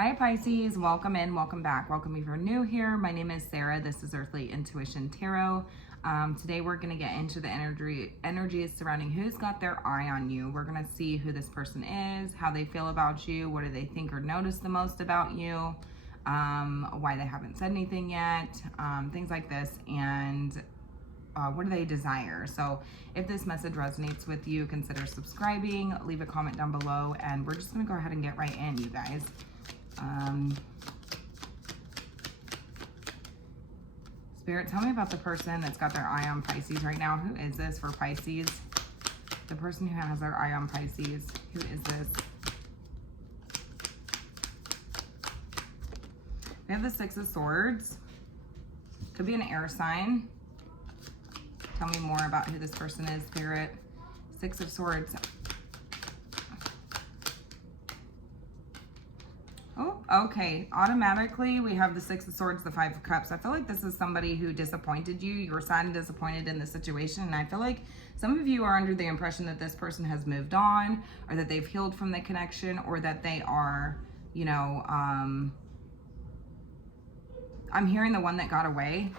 Hi Pisces, welcome in, welcome back. Welcome if you're new here. My name is Sarah. This is Earthly Intuition Tarot. Today we're going to get into the energies surrounding who's got their eye on you. We're going to see who this person is, how they feel about you, what do they think or notice the most about you, why they haven't said anything yet, things like this, and what do they desire. So if this message resonates with you, consider subscribing, leave a comment down below, and we're just going to go ahead and get right in, you guys. Spirit, tell me about the person that's got their eye on Pisces right now. Who is this for Pisces? The person who has their eye on Pisces. Who is this? We have the Six of Swords. Could be an air sign. Tell me more about who this person is, Spirit. Six of Swords. Oh, okay. Automatically, we have the Six of Swords, the Five of Cups. I feel like this is somebody who disappointed you. You were sad and disappointed in the situation. And I feel like some of you are under the impression that this person has moved on, or that they've healed from the connection, or that they are, you know, I'm hearing the one that got away.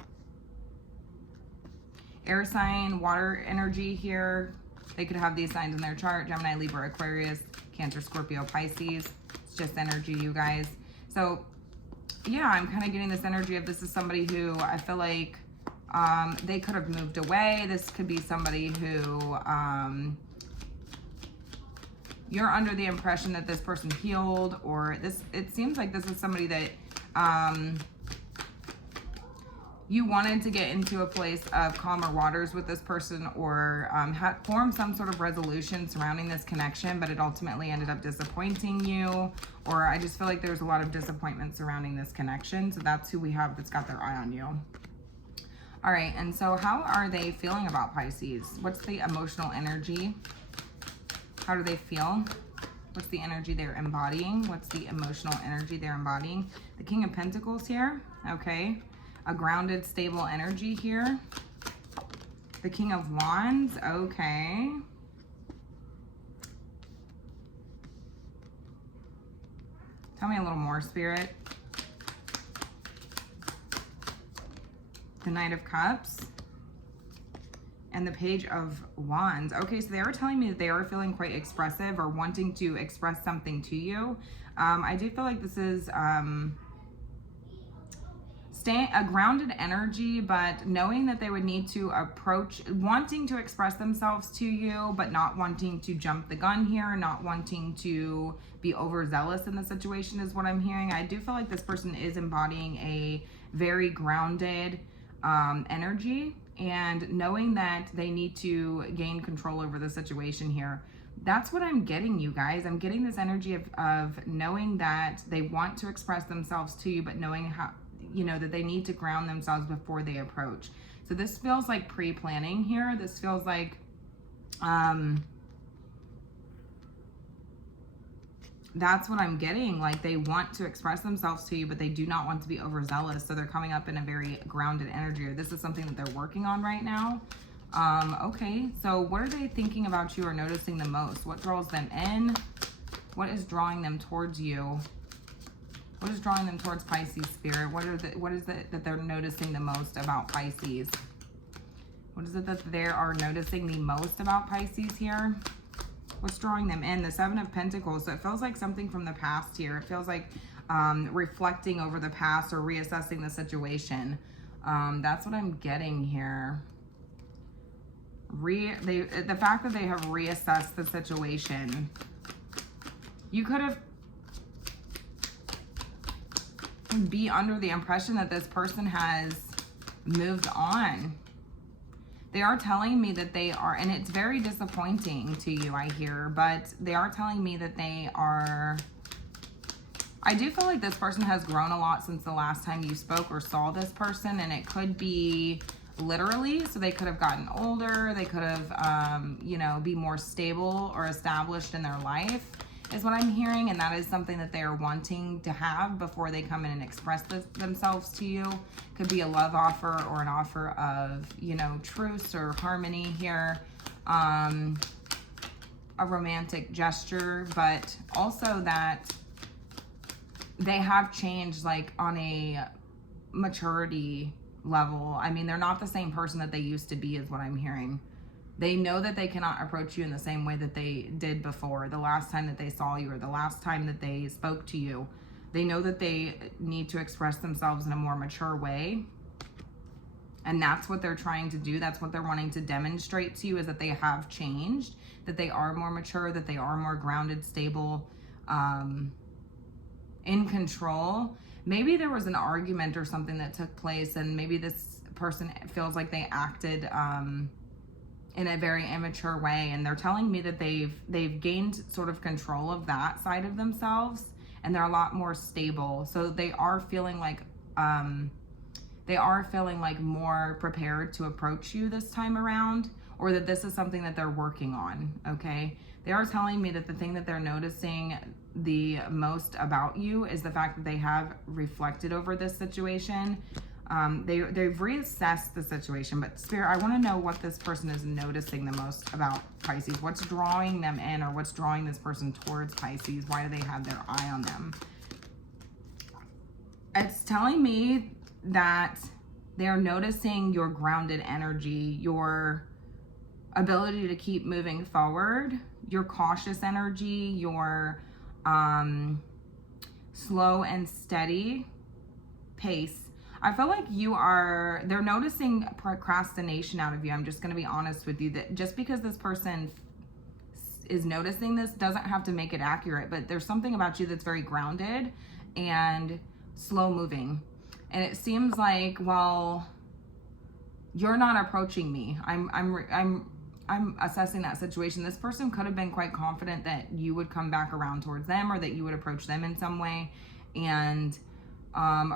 Air sign, water energy here. They could have these signs in their chart: Gemini, Libra, Aquarius, Cancer, Scorpio, Pisces. It's just energy, you guys. So yeah, I'm kind of getting this energy of this is somebody who I feel like they could have moved away. This could be somebody who you're under the impression that this person healed, or it seems like this is somebody that you wanted to get into a place of calmer waters with this person, or form some sort of resolution surrounding this connection, but it ultimately ended up disappointing you. Or I just feel like there's a lot of disappointment surrounding this connection. So that's who we have that's got their eye on you. All right, and so how are they feeling about Pisces? What's the emotional energy? How do they feel? What's the energy they're embodying? What's the emotional energy they're embodying? The King of Pentacles here, okay. A grounded, stable energy here. The King of Wands, okay. Tell me a little more, Spirit. The Knight of Cups. And the Page of Wands. Okay, so they are telling me that they are feeling quite expressive, or wanting to express something to you. I do feel like this is a grounded energy, but knowing that they would need to approach, wanting to express themselves to you, but not wanting to jump the gun here, not wanting to be overzealous in the situation is what I'm hearing. I do feel like this person is embodying a very grounded energy, and knowing that they need to gain control over the situation here. That's what I'm getting, you guys. I'm getting this energy of knowing that they want to express themselves to you, but knowing how, you know, that they need to ground themselves before they approach. So this feels like pre-planning here. This feels like that's what I'm getting. Like they want to express themselves to you, but they do not want to be overzealous. So they're coming up in a very grounded energy, or this is something that they're working on right now. Okay, so what are they thinking about you or noticing the most? What draws them in? What is drawing them towards you? What is drawing them towards Pisces, Spirit? What is it that they're noticing the most about Pisces? What is it that they are noticing the most about Pisces here? What's drawing them in? The Seven of Pentacles. So it feels like something from the past here. It feels like reflecting over the past or reassessing the situation. That's what I'm getting here. The fact that they have reassessed the situation. You could have be under the impression that this person has moved on. They are telling me that they are, and it's very disappointing to you, I hear, but they are telling me that they are, I do feel like this person has grown a lot since the last time you spoke or saw this person, and it could be literally, so they could have gotten older, they could have, you know, be more stable or established in their life, is what I'm hearing, and that is something that they are wanting to have before they come in and express themselves to you. Could be a love offer or an offer of, you know, truce or harmony here. A romantic gesture, but also that they have changed, like, on a maturity level. I mean, they're not the same person that they used to be, is what I'm hearing. They know that they cannot approach you in the same way that they did before, the last time that they saw you or the last time that they spoke to you. They know that they need to express themselves in a more mature way. And that's what they're trying to do. That's what they're wanting to demonstrate to you, is that they have changed, that they are more mature, that they are more grounded, stable, in control. Maybe there was an argument or something that took place, and maybe this person feels like they acted in a very immature way, and they're telling me that they've gained sort of control of that side of themselves, and they're a lot more stable. So they are feeling like more prepared to approach you this time around, or that this is something that they're working on. Okay, they are telling me that the thing that they're noticing the most about you is the fact that they have reflected over this situation. They've reassessed the situation, but Spirit, I want to know what this person is noticing the most about Pisces. What's drawing them in, or what's drawing this person towards Pisces? Why do they have their eye on them? It's telling me that they're noticing your grounded energy, your ability to keep moving forward, your cautious energy, your slow and steady pace. I feel like they're noticing procrastination out of you. I'm just going to be honest with you, that just because this person is noticing this doesn't have to make it accurate, but there's something about you that's very grounded and slow moving. And it seems like, well, you're not approaching me. I'm assessing that situation. This person could have been quite confident that you would come back around towards them, or that you would approach them in some way. And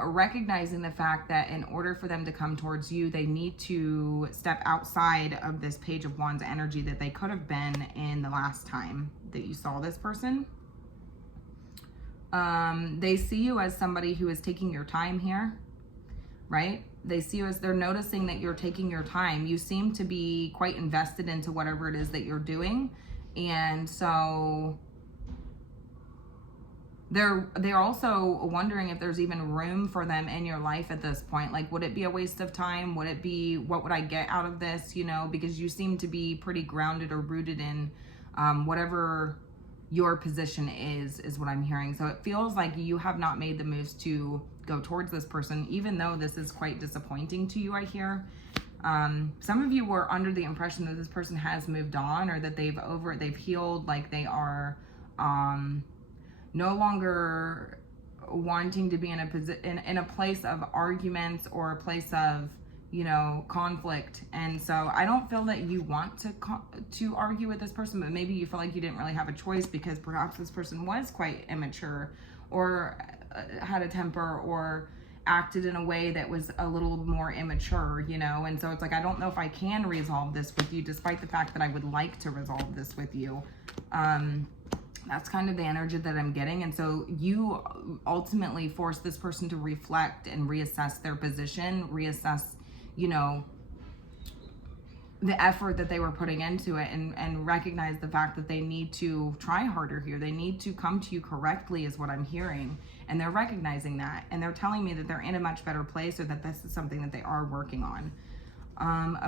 recognizing the fact that in order for them to come towards you, they need to step outside of this Page of Wands energy that they could have been in the last time that you saw this person. They see you as somebody who is taking your time here, right? They see you as, they're noticing that you're taking your time. You seem to be quite invested into whatever it is that you're doing. And so they're also wondering if there's even room for them in your life at this point. Like, would it be a waste of time? Would it be, what would I get out of this? You know, because you seem to be pretty grounded or rooted in whatever your position is what I'm hearing. So it feels like you have not made the moves to go towards this person, even though this is quite disappointing to you, I hear. Some of you were under the impression that this person has moved on, or that they've healed, like they are no longer wanting to be in a place of arguments, or a place of, you know, conflict. And so I don't feel that you want to argue with this person, but maybe you feel like you didn't really have a choice, because perhaps this person was quite immature, or had a temper, or acted in a way that was a little more immature, you know. And so it's like, I don't know if I can resolve this with you, despite the fact that I would like to resolve this with you. That's kind of the energy that I'm getting. And so you ultimately force this person to reflect and reassess their position, reassess, you know, the effort that they were putting into it, and recognize the fact that they need to try harder here. They need to come to you correctly, is what I'm hearing. And they're recognizing that, and they're telling me that they're in a much better place, or that this is something that they are working on.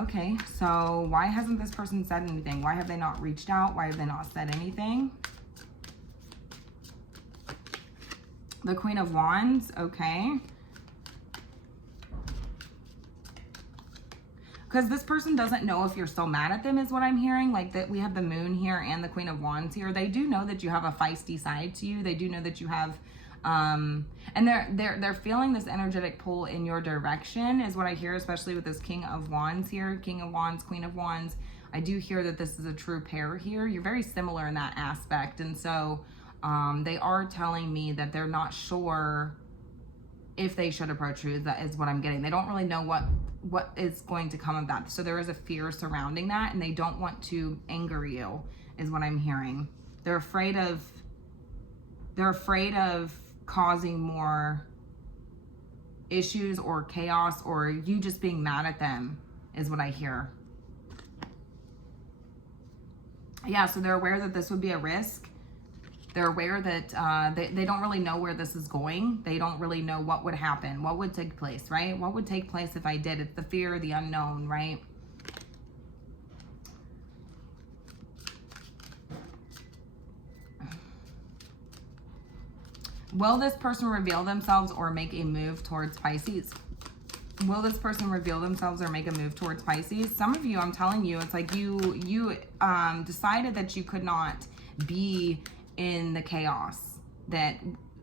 Okay, so why hasn't this person said anything? Why have they not reached out? Why have they not said anything? The Queen of Wands, okay. Because this person doesn't know if you're still mad at them, is what I'm hearing. Like, that we have the Moon here and the Queen of Wands here. They do know that you have a feisty side to you. They do know that you have, and they're feeling this energetic pull in your direction, is what I hear, especially with this King of Wands here. King of Wands, Queen of Wands. I do hear that this is a true pair here. You're very similar in that aspect. And so they are telling me that they're not sure if they should approach you. That is what I'm getting. They don't really know what is going to come of that. So there is a fear surrounding that, and they don't want to anger you, is what I'm hearing. They're afraid of causing more issues or chaos, or you just being mad at them, is what I hear. Yeah, so they're aware that this would be a risk. They're aware that they don't really know where this is going. They don't really know what would happen, what would take place, right? What would take place if I did? It's the fear, the unknown, right? Will this person reveal themselves or make a move towards Pisces? Will this person reveal themselves or make a move towards Pisces? Some of you, I'm telling you, it's like you decided that you could not be in the chaos, that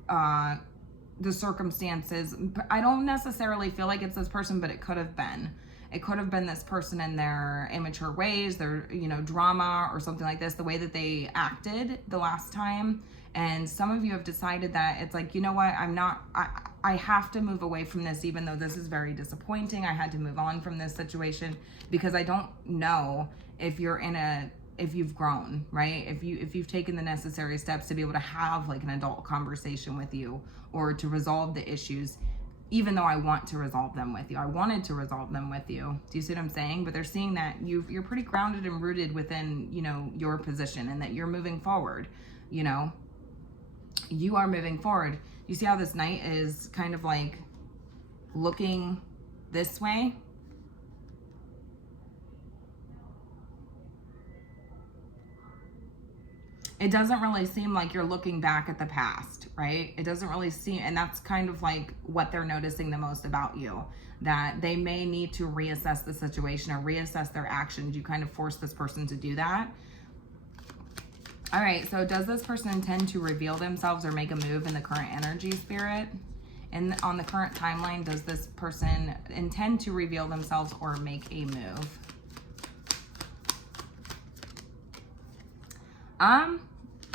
the circumstances, I don't necessarily feel like it's this person, but it could have been. It could have been this person in their immature ways, their, you know, drama or something like this, the way that they acted the last time. And some of you have decided that it's like, you know what, I have to move away from this, even though this is very disappointing. I had to move on from this situation because I don't know if if you've grown, right? If you've taken the necessary steps to be able to have like an adult conversation with you or to resolve the issues, even though I want to resolve them with you. I wanted to resolve them with you. Do you see what I'm saying? But they're seeing that you're pretty grounded and rooted within, you know, your position, and that you're moving forward, you know. You are moving forward. You see how this knight is kind of like looking this way? It doesn't really seem like you're looking back at the past, right? It doesn't really seem, and that's kind of like what they're noticing the most about you, that they may need to reassess the situation or reassess their actions. You kind of force this person to do that. All right, so does this person intend to reveal themselves or make a move in the current energy, Spirit? And on the current timeline, does this person intend to reveal themselves or make a move?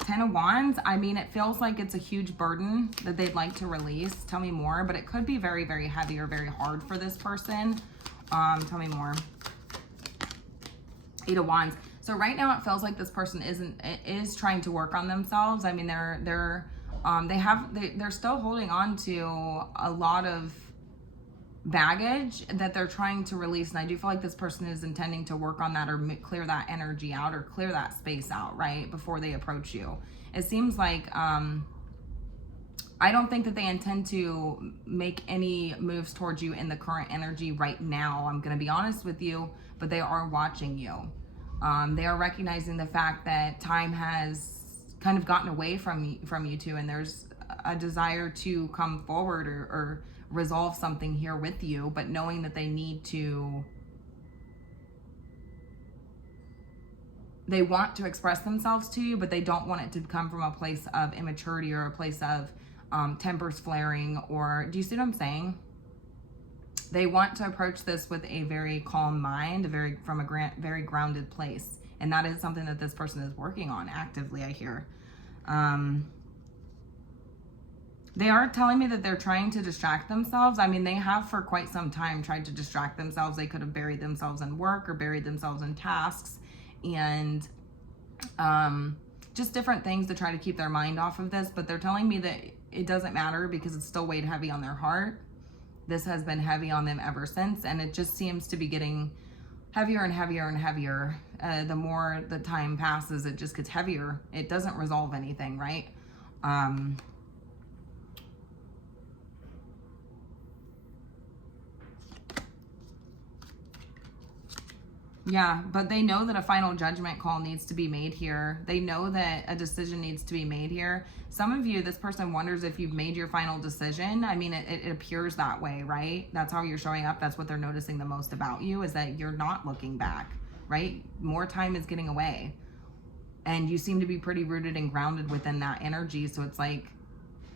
10 of Wands, I mean, it feels like it's a huge burden that they'd like to release. Tell me more, but it could be very, very heavy or very hard for this person. Tell me more. 8 of Wands. So right now it feels like this person is trying to work on themselves. I mean, they're still holding on to a lot of baggage that they're trying to release, and I do feel like this person is intending to work on that or clear that energy out or clear that space out right before they approach you. It seems like I don't think that they intend to make any moves towards you in the current energy right now. I'm going to be honest with you, but they are watching you. They are recognizing the fact that time has kind of gotten away from you two, and there's a desire to come forward or resolve something here with you, but knowing that they want to express themselves to you, but they don't want it to come from a place of immaturity or a place of tempers flaring, or do you see what I'm saying? They want to approach this with a very calm mind, from a very grounded place. And that is something that this person is working on actively, I hear. They are telling me that they're trying to distract themselves. I mean, they have for quite some time tried to distract themselves. They could have buried themselves in work or buried themselves in tasks and just different things to try to keep their mind off of this. But they're telling me that it doesn't matter because it's still weighed heavy on their heart. This has been heavy on them ever since, and it just seems to be getting heavier and heavier and heavier. The more the time passes, it just gets heavier. It doesn't resolve anything, right? Yeah, but they know that a final judgment call needs to be made here. They know that a decision needs to be made here. Some of you, this person wonders if you've made your final decision. I mean, it appears that way, right? That's how you're showing up. That's what they're noticing the most about you, is that you're not looking back, right? More time is getting away. And you seem to be pretty rooted and grounded within that energy. So it's like,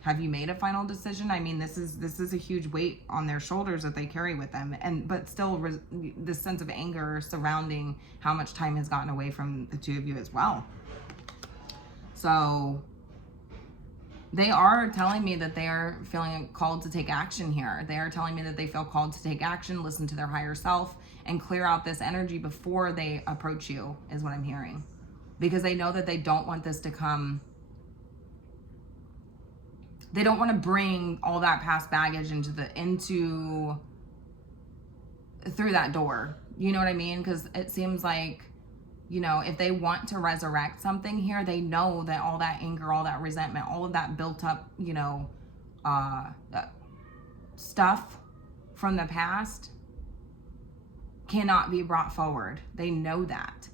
have you made a final decision? I mean, this is a huge weight on their shoulders that they carry with them, but still this sense of anger surrounding how much time has gotten away from the two of you as well. So they are telling me that they are feeling called to take action here. They are telling me that they feel called to take action, listen to their higher self, and clear out this energy before they approach you, is what I'm hearing. Because they know that they don't want this to come. They don't want to bring all that past baggage through that door. You know what I mean? Because it seems like You know, if they want to resurrect something here, they know that all that anger, all that resentment, all of that built up, you know, stuff from the past cannot be brought forward. They know that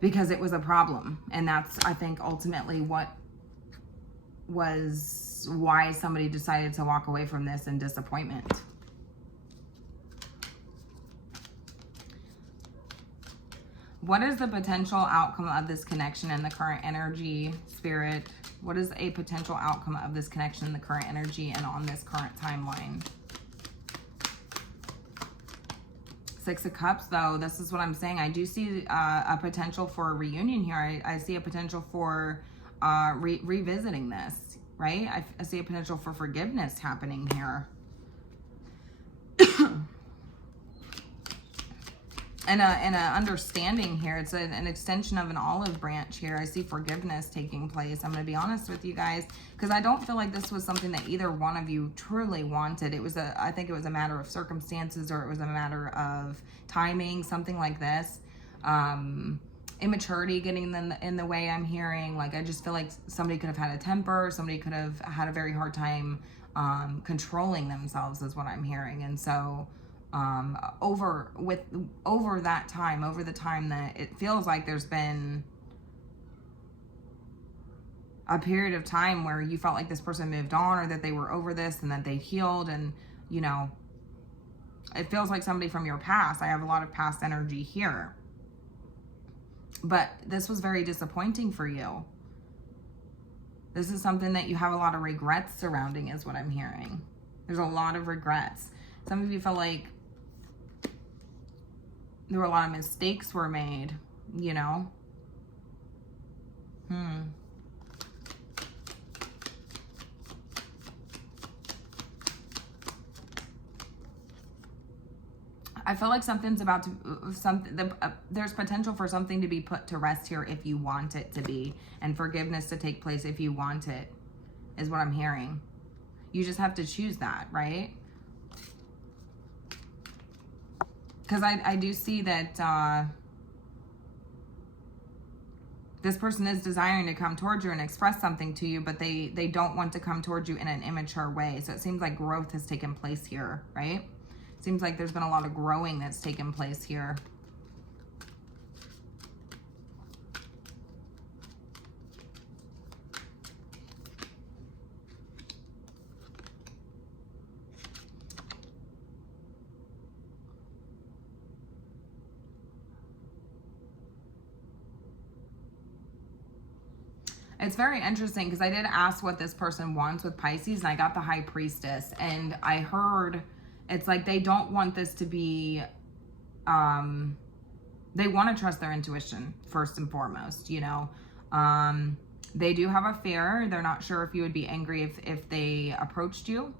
because it was a problem. And that's, I think, ultimately what was why somebody decided to walk away from this in disappointment. What is the potential outcome of this connection in the current energy, Spirit? What is a potential outcome of this connection in the current energy and on this current timeline? Six of Cups, though, this is what I'm saying. I do see a potential for a reunion here. I see a potential for revisiting this, right? I see a potential for forgiveness happening here. And an understanding here. It's an extension of an olive branch here. I see forgiveness taking place. I'm going to be honest with you guys, because I don't feel like this was something that either one of you truly wanted. It was I think it was a matter of circumstances, or it was a matter of timing, something like this. Immaturity getting in the way, I'm hearing. Like, I just feel like somebody could have had a temper. Somebody could have had a very hard time controlling themselves, is what I'm hearing. And so over that time, over the time that it feels like there's been a period of time where you felt like this person moved on, or that they were over this and that they healed, and you know, it feels like somebody from your past. I have a lot of past energy here, but this was very disappointing for you. This is something that you have a lot of regrets surrounding, is what I'm hearing. There's a lot of regrets. Some of you feel like there were a lot of mistakes were made, you know? I feel like something's about to, there's potential for something to be put to rest here if you want it to be, and forgiveness to take place if you want it, is what I'm hearing. You just have to choose that, right? Because I do see that this person is desiring to come towards you and express something to you, but they don't want to come towards you in an immature way. So it seems like growth has taken place here, right? It seems like there's been a lot of growing that's taken place here. It's very interesting because I did ask what this person wants with Pisces, and I got the High Priestess, and I heard it's like they don't want this to be, they want to trust their intuition first and foremost, you know. They do have a fear. They're not sure if you would be angry if they approached you.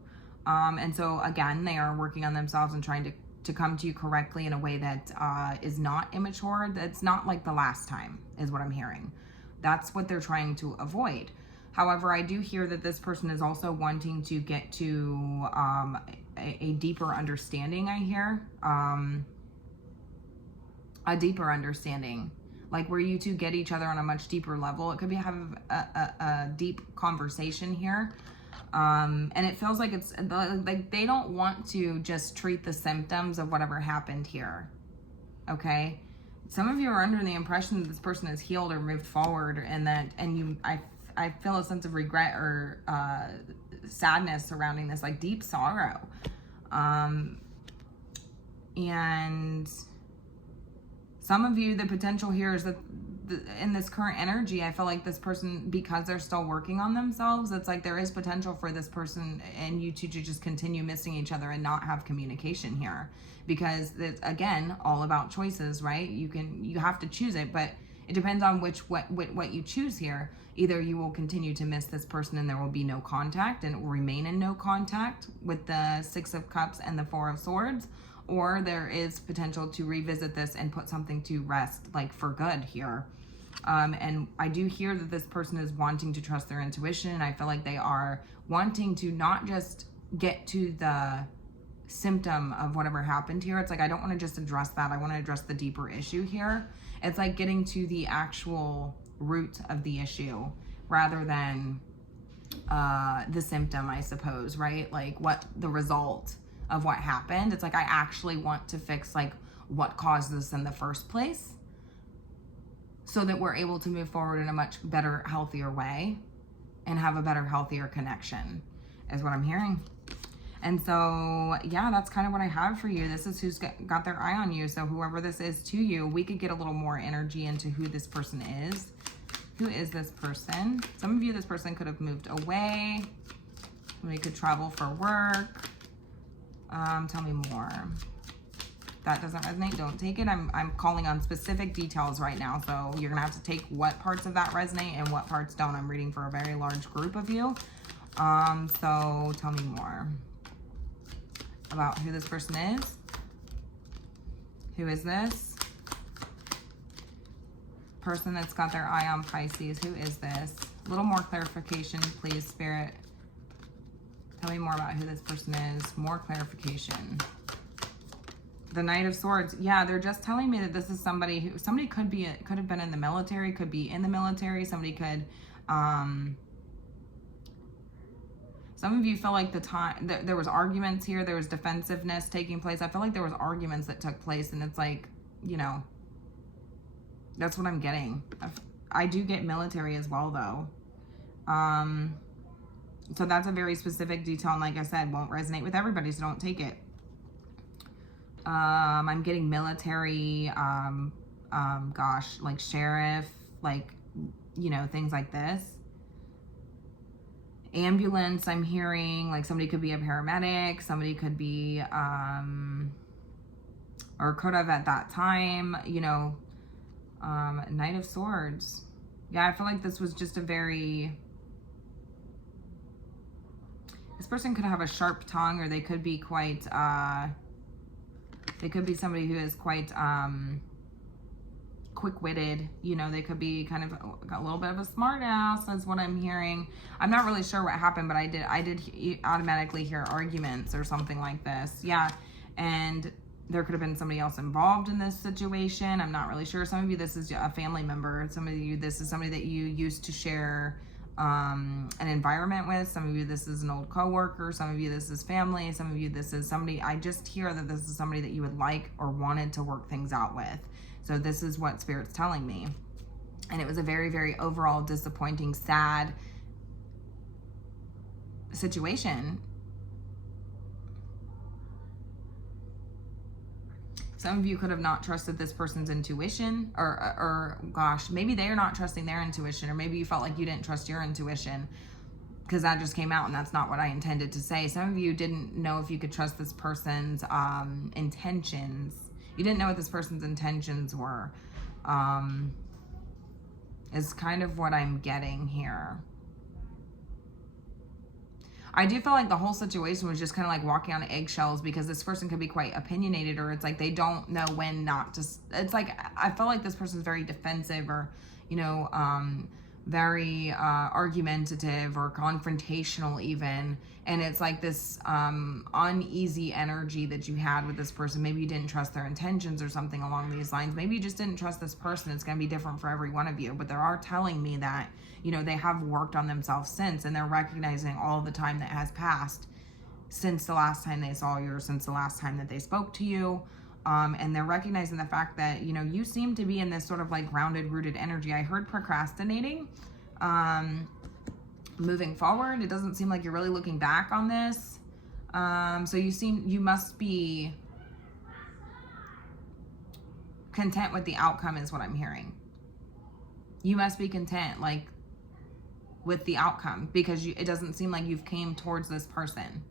And so again, they are working on themselves and trying to come to you correctly in a way that is not immature. That's not like the last time, is what I'm hearing. That's what they're trying to avoid. However, I do hear that this person is also wanting to get to a deeper understanding, I hear. A deeper understanding. Like where you two get each other on a much deeper level. It could be have a deep conversation here. And it feels like it's like they don't want to just treat the symptoms of whatever happened here. Okay? Some of you are under the impression that this person is healed or moved forward, and I feel a sense of regret or sadness surrounding this, like deep sorrow. And some of you, the potential here is that in this current energy, I feel like this person, because they're still working on themselves, it's like there is potential for this person and you two to just continue missing each other and not have communication here. Because it's, again, all about choices, right? You have to choose it, but it depends on what you choose here. Either you will continue to miss this person and there will be no contact and it will remain in no contact with the Six of Cups and the Four of Swords, or there is potential to revisit this and put something to rest, like for good here. And I do hear that this person is wanting to trust their intuition. I feel like they are wanting to not just get to the symptom of whatever happened here. It's like, I don't want to just address that. I want to address the deeper issue here. It's like getting to the actual root of the issue rather than the symptom, I suppose, right? Like what the result of what happened. It's like, I actually want to fix like what caused this in the first place so that we're able to move forward in a much better, healthier way and have a better, healthier connection is what I'm hearing. And so, yeah, that's kind of what I have for you. This is who's got their eye on you. So whoever this is to you, we could get a little more energy into who this person is. Who is this person? Some of you, this person could have moved away. We could travel for work. Tell me more. That doesn't resonate, don't take it. I'm calling on specific details right now. So you're gonna have to take what parts of that resonate and what parts don't. I'm reading for a very large group of you. So tell me more about who this person is. Who is this person that's got their eye on Pisces? Who is this? A little more clarification, please, Spirit. Tell me more about who this person is. More clarification. The Knight of Swords. Yeah, they're just telling me that this is somebody who, somebody could have been in the military, could be in the military. Somebody could, some of you feel like the time, there was arguments here. There was defensiveness taking place. I feel like there was arguments that took place, and it's like, you know, that's what I'm getting. I do get military as well, though. So that's a very specific detail, and like I said, won't resonate with everybody, so don't take it. I'm getting military, gosh, like sheriff, like, you know, things like this. Ambulance, I'm hearing, like somebody could be a paramedic, somebody could be, or could have at that time, you know, Knight of Swords. Yeah, I feel like this was just a very, this person could have a sharp tongue, or they could be quite, they could be somebody who is quite quick-witted. You know, they could be kind of a little bit of a smart ass, is what I'm hearing. I'm not really sure what happened, but I did automatically hear arguments or something like this. Yeah, and there could have been somebody else involved in this situation. I'm not really sure. Some of you, this is a family member. Some of you, this is somebody that you used to share an environment with. Some of you, this is an old coworker. Some of you, this is family. Some of you, this is somebody, I just hear that this is somebody that you would like or wanted to work things out with. So this is what Spirit's telling me. And it was a very, very overall disappointing, sad situation. Some of you could have not trusted this person's intuition, or gosh, maybe they are not trusting their intuition, or maybe you felt like you didn't trust your intuition, because that just came out and that's not what I intended to say. Some of you didn't know if you could trust this person's intentions. You didn't know what this person's intentions were, is kind of what I'm getting here. I do feel like the whole situation was just kind of like walking on eggshells, because this person could be quite opinionated, or it's like they don't know when not to. It's like, I feel like this person's very defensive, or, you know, very argumentative or confrontational even. And it's like this uneasy energy that you had with this person. Maybe you didn't trust their intentions or something along these lines. Maybe you just didn't trust this person. It's going to be different for every one of you. But they are telling me that, you know, they have worked on themselves since, and they're recognizing all the time that has passed since the last time they saw you, or since the last time that they spoke to you. And they're recognizing the fact that, you know, you seem to be in this sort of like grounded, rooted energy. I heard procrastinating, moving forward. It doesn't seem like you're really looking back on this. So you must be content with the outcome, is what I'm hearing. You must be content, like, with the outcome, because it doesn't seem like you've came towards this person.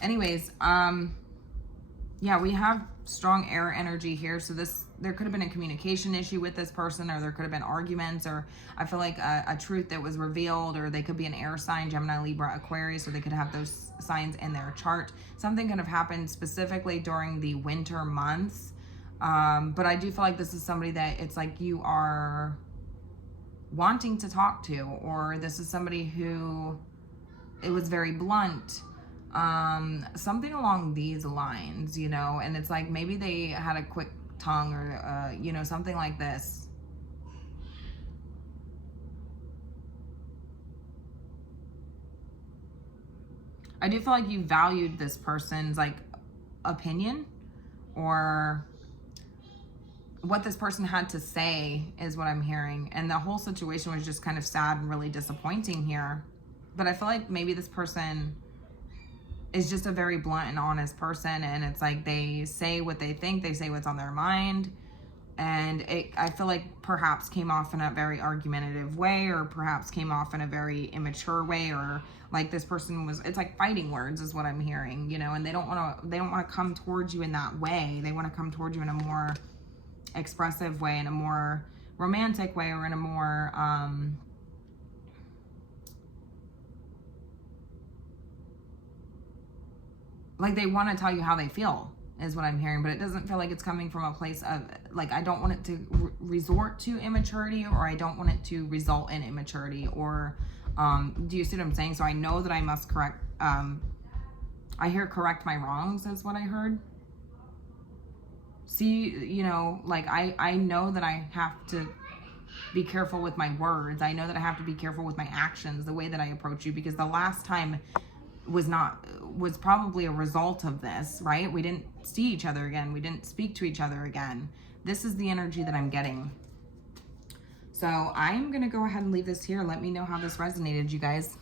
Anyways, yeah, we have strong air energy here. So there could have been a communication issue with this person, or there could have been arguments, or I feel like a truth that was revealed, or they could be an air sign, Gemini, Libra, Aquarius, or they could have those signs in their chart. Something could have happened specifically during the winter months. But I do feel like this is somebody that it's like you are wanting to talk to, or this is somebody who it was very blunt. Something along these lines, you know, and it's like maybe they had a quick tongue or, you know, something like this. I do feel like you valued this person's like opinion or what this person had to say is what I'm hearing. And the whole situation was just kind of sad and really disappointing here. But I feel like maybe this person is just a very blunt and honest person, and it's like they say what they think, they say what's on their mind, and I feel like perhaps came off in a very argumentative way, or perhaps came off in a very immature way, or like this person was, it's like fighting words is what I'm hearing, you know, and they don't want to come towards you in that way. They want to come towards you in a more expressive way, in a more romantic way, or in a more like they want to tell you how they feel is what I'm hearing, but it doesn't feel like it's coming from a place of like, I don't want it to resort to immaturity, or I don't want it to result in immaturity, or do you see what I'm saying? So I know that I must correct, I hear correct my wrongs is what I heard. See, you know, like I know that I have to be careful with my words. I know that I have to be careful with my actions, the way that I approach you, because the last time was probably a result of this, right? We didn't see each other again. We didn't speak to each other again. This is the energy that I'm getting. So I'm going to go ahead and leave this here. Let me know how this resonated, you guys.